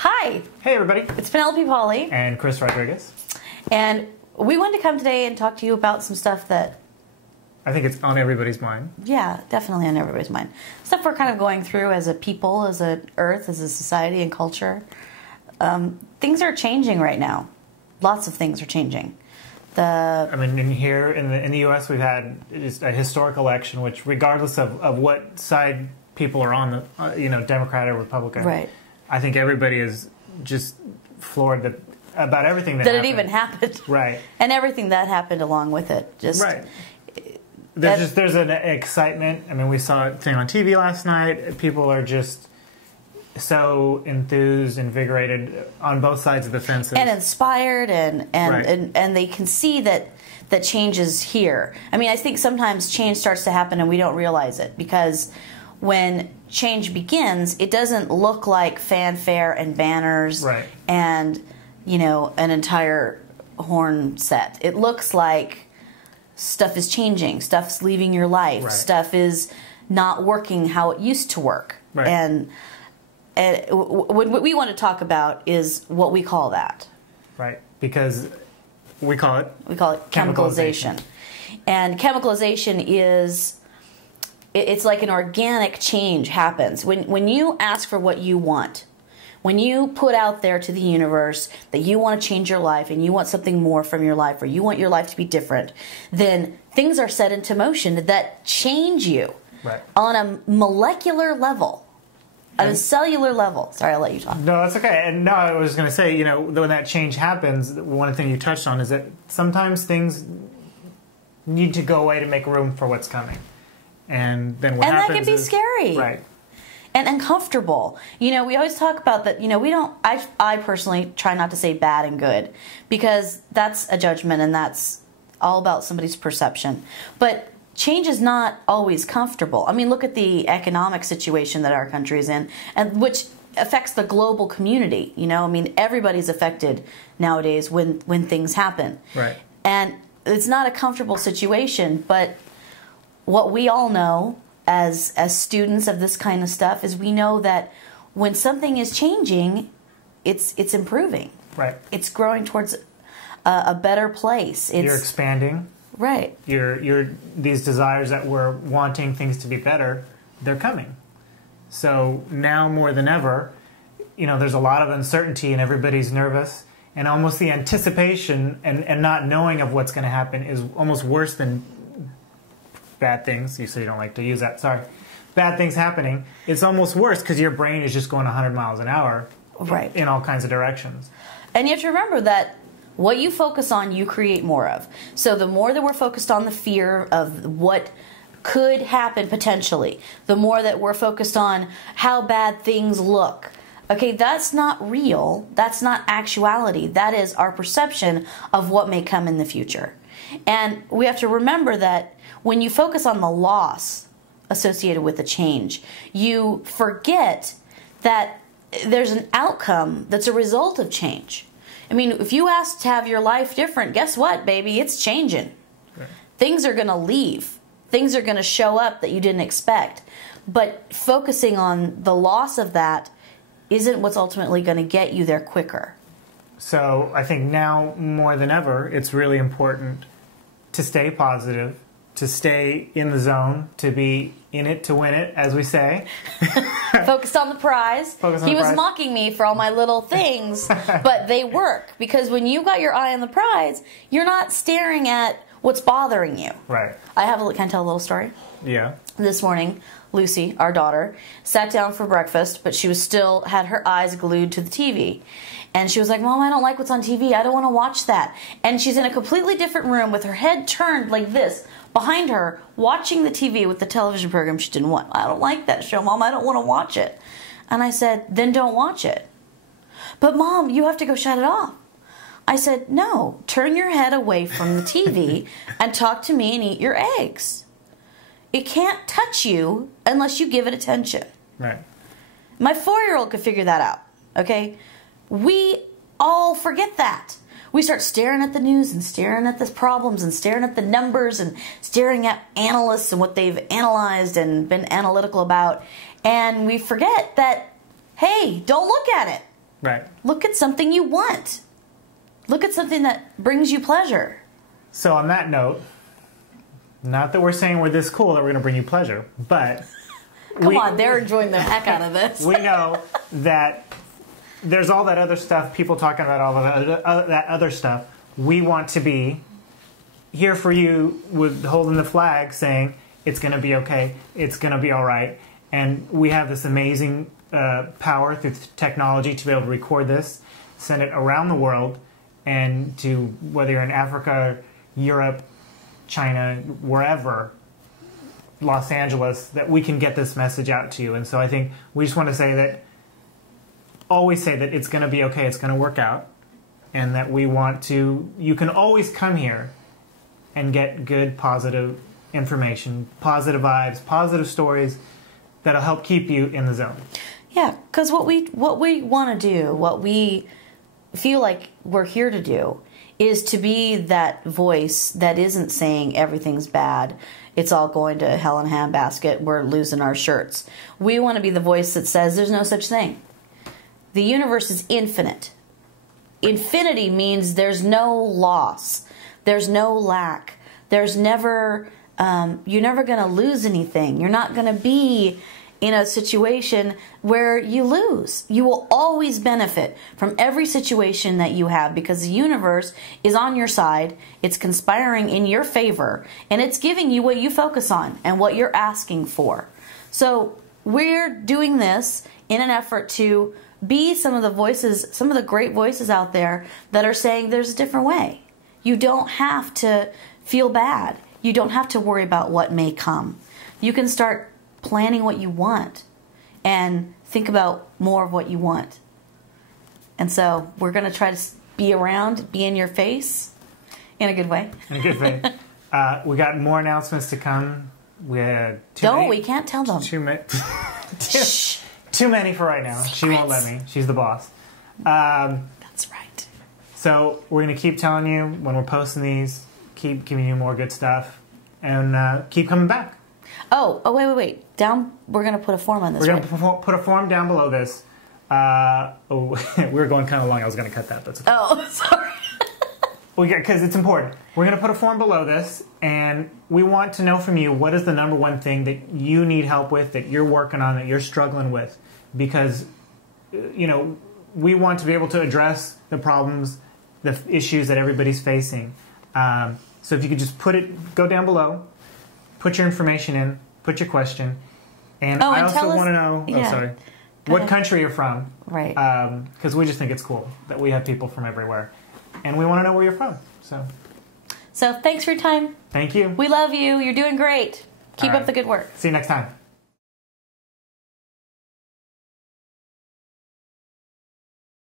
Hi, Hey everybody, it's Penelope Polly, and Chris Rodriguez. and we wanted to come today and talk to you about some stuff that, I think it's on everybody's mind. yeah, definitely on everybody's mind. Stuff we're kind of going through as a people, as an earth, as a society and culture. Things are changing right now. Lots of things are changing. I mean, in the U.S., we've had just a historic election, which, regardless of what side people are on, Democrat or Republican, Right. I think everybody is just floored about everything that it happened. even happened. Right. And everything that happened along with it. Right. There's an excitement. I mean, we saw a thing on TV last night. People are just so enthused, invigorated on both sides of the fence. And inspired, and they can see that change is here. I mean, I think sometimes change starts to happen and we don't realize it, because when change begins, it doesn't look like fanfare and banners and, an entire horn set. It looks like stuff is changing, stuff's leaving your life, stuff is not working how it used to work. Right. And what we want to talk about is what we call that. Right, because we call it chemicalization. And chemicalization is, it's like an organic change happens. When you ask for what you want, when you put out there to the universe that you want to change your life and you want something more from your life, or you want your life to be different, then things are set into motion that change you on a molecular level. At a cellular level. Sorry, I'll let you talk. No, that's okay. And no, I was going to say, when that change happens, one thing you touched on is that sometimes things need to go away to make room for what's coming. And then what happens that can be scary. Right. And uncomfortable. We always talk about that, we don't, I personally try not to say bad and good, because that's a judgment and that's all about somebody's perception. But change is not always comfortable. I mean, look at the economic situation that our country is in, and which affects the global community. I mean, everybody's affected nowadays when things happen. Right. And it's not a comfortable situation, but what we all know as students of this kind of stuff is we know that when something is changing, it's improving. Right. It's growing towards a better place. You're expanding. Right. These desires that we're wanting things to be better, they're coming. So now more than ever, there's a lot of uncertainty and everybody's nervous, and almost the anticipation and not knowing of what's going to happen is almost worse than bad things. You say you don't like to use that. Sorry. Bad things happening. It's almost worse because your brain is just going 100 miles an hour in all kinds of directions. And you have to remember that what you focus on, you create more of. So the more that we're focused on the fear of what could happen potentially, the more that we're focused on how bad things look. Okay, that's not real. That's not actuality. That is our perception of what may come in the future. And we have to remember that when you focus on the loss associated with the change, you forget that there's an outcome that's a result of change. I mean, if you ask to have your life different, guess what, baby? It's changing. Right. Things are going to leave. Things are going to show up that you didn't expect. But focusing on the loss of that isn't what's ultimately going to get you there quicker. So I think now more than ever, it's really important to stay positive, to stay in the zone, to be in it to win it, as we say. Focused on the prize. He was mocking me for all my little things, but they work, because when you got your eye on the prize, you're not staring at what's bothering you. Right. Can I tell a little story? Yeah. This morning, Lucy, our daughter, sat down for breakfast, but she was still had her eyes glued to the TV. And she was like, Mom, I don't like what's on TV. I don't want to watch that. And she's in a completely different room with her head turned like this behind her, watching the TV with the television program she didn't want. I don't like that show, Mom. I don't want to watch it. And I said, then don't watch it. But Mom, you have to go shut it off. I said, no, turn your head away from the TV and talk to me and eat your eggs. It can't touch you unless you give it attention. Right. My 4-year-old could figure that out, okay? We all forget that. We start staring at the news and staring at the problems and staring at the numbers and staring at analysts and what they've analyzed and been analytical about. And we forget that, hey, don't look at it. Right. Look at something you want. Look at something that brings you pleasure. So on that note, not that we're saying we're this cool that we're going to bring you pleasure, but... Come on, they're enjoying the heck out of this. We know that there's all that other stuff, people talking about all of that other stuff. We want to be here for you with holding the flag saying it's going to be okay, it's going to be all right. And we have this amazing power through technology to be able to record this, send it around the world, and to, whether you're in Africa, Europe, China, wherever, Los Angeles, that we can get this message out to you. And so I think we just want to say that, always say that it's going to be okay, it's going to work out, and that we want to, you can always come here and get good, positive information, positive vibes, positive stories that'll help keep you in the zone. Yeah, because what we want to do, what we feel like we're here to do, is to be that voice that isn't saying everything's bad, it's all going to hell in a handbasket, we're losing our shirts. We want to be the voice that says there's no such thing. The universe is infinite. Infinity means there's no loss, there's no lack, there's never, you're never going to lose anything. You're not going to be in a situation where you lose. You will always benefit from every situation that you have because the universe is on your side. It's conspiring in your favor, and it's giving you what you focus on and what you're asking for. So we're doing this in an effort to be some of the voices, some of the great voices out there that are saying there's a different way. You don't have to feel bad. You don't have to worry about what may come. You can start planning what you want and think about more of what you want. And so we're going to try to be around, be in your face in a good way. In a good way. We got more announcements to come. We had we can't tell them. Too many for right now. Secrets. She won't let me. She's the boss. That's right. So we're going to keep telling you when we're posting these, keep giving you more good stuff, and keep coming back. Oh, wait. We're going to put a form on this. We're going to put a form down below this. We were going kind of long. I was going to cut that. That's okay. Oh, sorry. Because it's important. We're going to put a form below this, and we want to know from you what is the number one thing that you need help with, that you're working on, that you're struggling with. Because, we want to be able to address the problems, the issues that everybody's facing. So if you could just go down below, put your information in, put your question, and I also want to know, what country you're from. Right. Because we just think it's cool that we have people from everywhere. And we want to know where you're from. So thanks for your time. Thank you. We love you. You're doing great. Keep up the good work. See you next time.